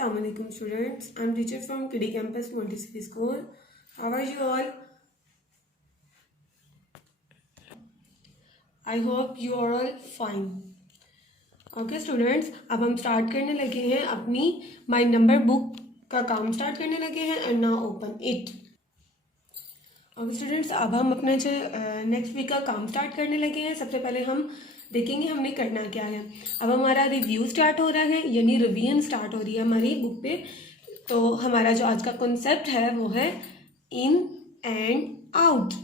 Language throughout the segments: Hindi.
Assalamualaikum students. I'm teacher from Kiddie Campus Montessori School. How are you all? I hope you are all fine. Okay students, अब हम स्टार्ट करने लगे हैं अपनी माई नंबर बुक का काम स्टार्ट करने लगे हैं and now open it. Okay students, अब हम अपना जो नेक्स्ट वीक का काम स्टार्ट करने लगे हैं. सबसे पहले हम देखेंगे हमने करना क्या है. अब हमारा रिव्यू स्टार्ट हो रहा है, यानी रिवीजन स्टार्ट हो रही है हमारी बुक पे. तो हमारा जो आज का कॉन्सेप्ट है वो है इन एंड आउट.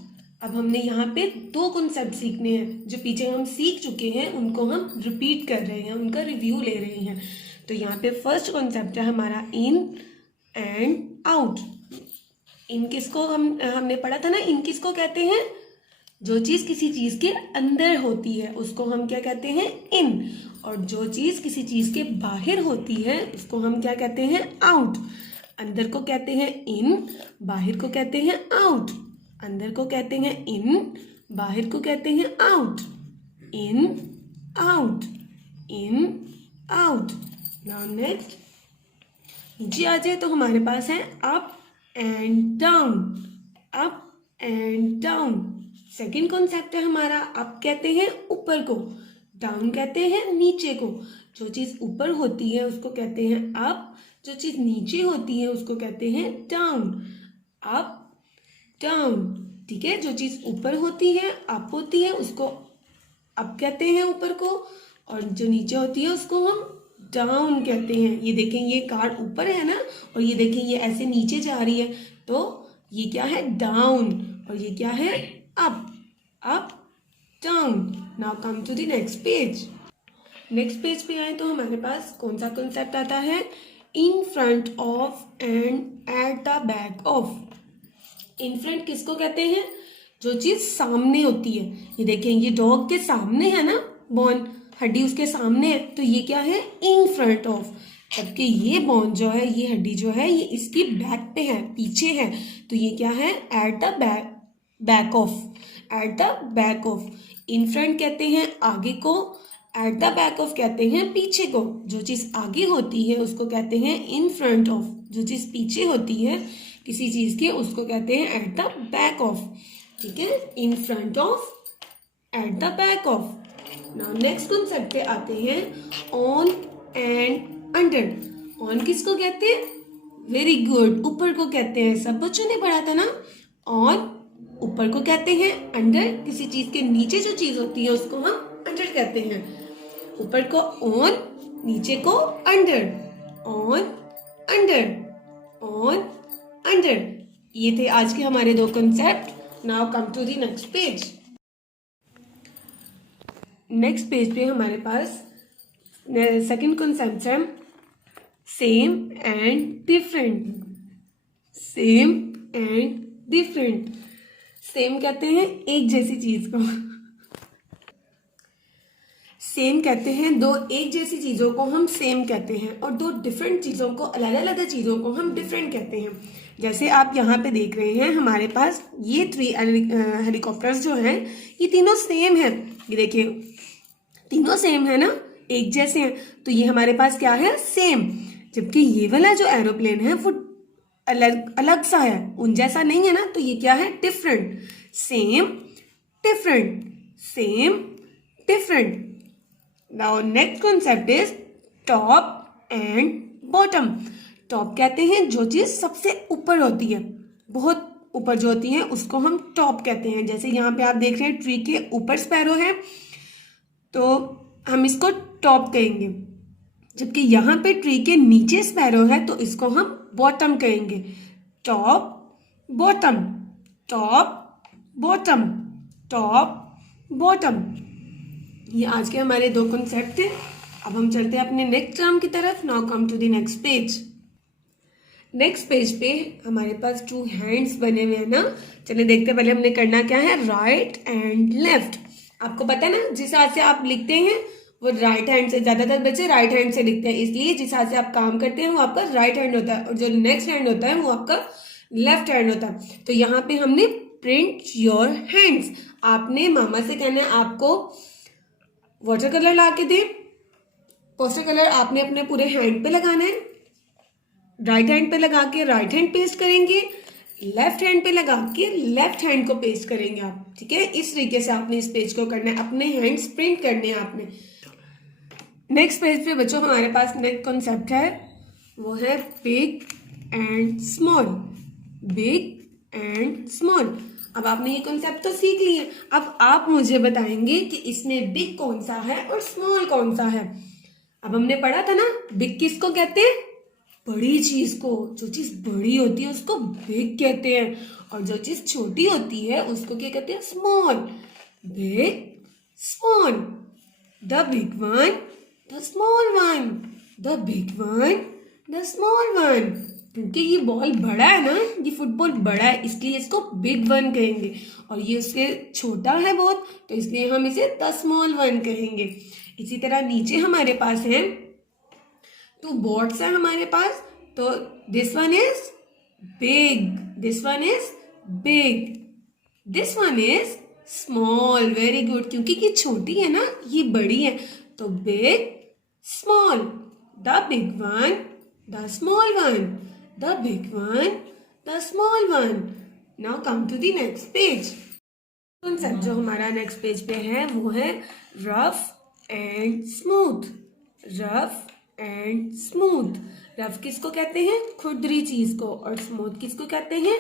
अब हमने यहाँ पे दो कॉन्सेप्ट सीखने हैं. जो पीछे हम सीख चुके हैं उनको हम रिपीट कर रहे हैं, उनका रिव्यू ले रहे हैं. तो यहाँ पे फर्स्ट कॉन्सेप्ट है हमारा इन एंड आउट. इन किसको हमने पढ़ा था ना, इन किसको कहते हैं? जो चीज़ किसी चीज़ के अंदर होती है उसको हम क्या कहते हैं? इन. और जो चीज़ किसी चीज़ के बाहर होती है उसको हम क्या कहते हैं? आउट. अंदर को कहते हैं इन, बाहर को कहते हैं आउट. अंदर को कहते हैं इन, बाहर को कहते हैं out. In out, in out. Now next नीचे आ जाए तो हमारे पास है up and down. Up and down. Second concept है हमारा अप कहते हैं ऊपर को, डाउन कहते हैं नीचे को. जो चीज़ ऊपर होती है उसको कहते हैं अप, जो चीज़ नीचे होती है उसको कहते हैं डाउन. Up down. ठीक है, जो चीज़ ऊपर होती है अप होती है उसको अप कहते हैं ऊपर को, और जो नीचे होती है उसको हम डाउन कहते हैं. ये देखें, ये कार्ड ऊपर है ना, और ये देखें ये ऐसे नीचे जा रही है, तो ये क्या है? डाउन. और ये क्या है? Up. Up down. Now come to the next page. Next page पे आए तो हमारे पास कौन सा कॉन्सेप्ट आता है? In front of and at the back of. In front किसको कहते हैं? जो चीज सामने होती है. ये देखें, ये डॉग के सामने है ना, बोन हड्डी उसके सामने है, तो ये क्या है? In front of. जबकि ये बोन जो है, ये हड्डी जो है, ये इसकी बैक पे है, पीछे है, तो ये क्या है? At the back of. At the back of. In front कहते हैं आगे को, एट द बैक ऑफ कहते हैं पीछे को. जो चीज आगे होती है उसको कहते हैं इन फ्रंट ऑफ. जो चीज पीछे होती है किसी चीज के उसको कहते हैं एट द बैक ऑफ. ठीक है, in front of, at the back of. Now next concept पे आते हैं ऑन एंड अंडर. ऑन किसको कहते हैं? वेरी गुड, ऊपर को कहते हैं. सब बच्चों ने पढ़ा था ना. ऑन ऊपर को कहते हैं, अंडर किसी चीज के नीचे जो चीज होती है उसको हम अंडर कहते हैं. ऊपर को ऑन, नीचे को under. On under, on under. ये थे आज के हमारे दो concept. Now come to the next page. Next page पे हमारे पास सेकंड कॉन्सेप्ट है same and different. Same and different. Same कहते हैं एक जैसी चीज को. सेम कहते हैं दो एक जैसी चीजों को हम सेम कहते हैं, और दो डिफरेंट चीजों को, अलग अलग चीजों को हम डिफरेंट कहते हैं. जैसे आप यहाँ पे देख रहे हैं हमारे पास ये 3 हेलीकॉप्टर्स जो हैं ये तीनों सेम है. ये देखिए तीनों सेम है ना, एक जैसे हैं, तो ये हमारे पास क्या है? सेम. जबकि ये वाला जो एरोप्लेन है वो अलग अलग सा है, उन जैसा नहीं है ना, तो ये क्या है? Different. Same different, same different. Now next concept is top and bottom. Top कहते हैं जो चीज सबसे ऊपर होती है, बहुत ऊपर जो होती है उसको हम टॉप कहते हैं. जैसे यहाँ पे आप देख रहे हैं ट्री के ऊपर स्पैरो है, तो हम इसको टॉप कहेंगे. जबकि यहाँ पे ट्री के नीचे स्पैरो है तो इसको हम बॉटम कहेंगे. Top bottom, top bottom, top bottom. ये आज के हमारे दो कॉन्सेप्ट थे. अब हम चलते हैं अपने नेक्स्ट टर्म की तरफ. Now come to the next page. Next page पे हमारे पास 2 हैंड्स बने हुए हैं ना. चलिए देखते हैं पहले हमने करना क्या है. Right and left. आपको पता है ना, जिस हाथ से आप लिखते हैं वो राइट हैंड से, ज्यादातर बच्चे राइट हैंड से लिखते हैं, इसलिए जिस हाथ से आप काम करते हैं वो आपका राइट हैंड होता है, और जो नेक्स्ट हैंड होता है वो आपका लेफ्ट हैंड होता है. तो यहाँ पे हमने प्रिंट योर हैंड्स. आपने मामा से कहना है आपको वाटर कलर ला के दे. पोस्टर कलर आपने अपने पूरे हैंड पे लगाना है. राइट हैंड पे लगा के राइट हैंड पेस्ट करेंगे, लेफ्ट हैंड पे लगा के लेफ्ट हैंड को पेस्ट करेंगे आप, ठीक है। इस तरीके से आपने इस पेज को करना है, अपने हैंड्स प्रिंट करने हैं आपने। नेक्स्ट पेज पे बच्चों हमारे पास नेक्स्ट कॉन्सेप्ट है, वो है big and small. Big and small. अब आपने ये कॉन्सेप्ट तो सीख लिए, अब आप मुझे बताएंगे कि इसमें बिग कौन सा है और स्मॉल कौन सा है। अब हमने पढ़ा था ना, बिग किसको कहते हैं, बड़ी चीज को, जो चीज बड़ी होती है उसको बिग कहते हैं, और जो चीज छोटी होती है उसको क्या कहते हैं, small. Big small, the big one the small one, the big one the small one. क्योंकि ये बॉल बड़ा है ना, ये फुटबॉल बड़ा है इसलिए इसको बिग वन कहेंगे, और ये उसके छोटा है बहुत तो इसलिए हम इसे द स्मॉल वन कहेंगे। इसी तरह नीचे हमारे पास है 2 बोर्ड्स है हमारे पास, तो this one is big, this one is big, this one is small. Very good, क्योंकि ये छोटी है ना, ये बड़ी है, तो big small, the big one the small one, the big one the small one. Now come to the next page. Concept जो हमारा नेक्स्ट पेज पे है वो है rough and smooth. Rough and smooth. Rough किसको कहते हैं, खुरदरी चीज को, और स्मूथ किसको कहते हैं,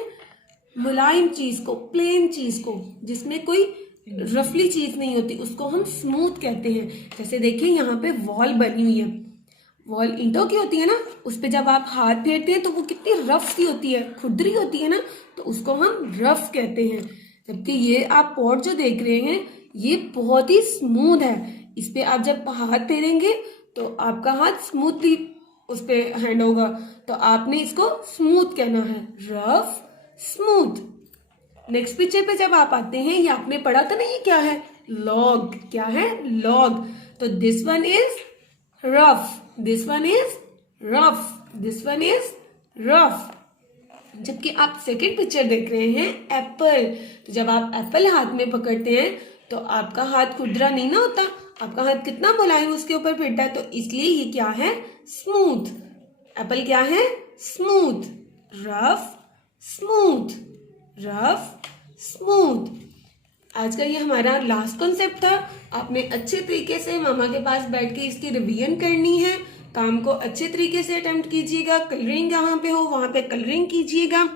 मुलायम चीज को, प्लेन चीज को, जिसमें कोई रफली चीज नहीं होती, उसको हम स्मूथ कहते हैं। जैसे देखिए यहाँ पे वॉल बनी हुई है, वॉल ईंटों की होती है ना, उस पे जब आप हाथ फेरते हैं तो वो कितनी रफ सी होती है, खुरदरी होती है ना, तो उसको हम रफ कहते हैं। जबकि ये आप पॉट जो देख रहे हैं ये बहुत ही स्मूथ है, इस पे आप जब हाथ फेरेंगे तो आपका हाथ स्मूथली उस पे हैंड होगा, तो आपने इसको स्मूथ कहना है, रफ स्मूथ। नेक्स्ट पिक्चर पे जब आप आते हैं, ये आपने पढ़ा था ना, ये क्या है, लॉग। क्या है, लॉग। तो this one is rough, this one is rough, this one is rough. जबकि आप सेकंड पिक्चर देख रहे हैं एप्पल, तो जब आप एप्पल हाथ में पकड़ते हैं तो आपका हाथ खुरदरा नहीं ना होता, आपका हाथ कितना मुलायम उसके ऊपर फिरता है, तो इसलिए ये क्या है, स्मूथ। एप्पल क्या है, smooth, rough smooth, rough smooth. आज का ये हमारा लास्ट कॉन्सेप्ट था। आपने अच्छे तरीके से मामा के पास बैठ के इसकी रिवीजन करनी है, काम को अच्छे तरीके से अटेम्प्ट कीजिएगा, कलरिंग जहाँ पे हो वहां पे कलरिंग कीजिएगा,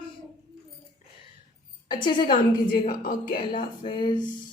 अच्छे से काम कीजिएगा। ओके, अल्लाह हाफिज।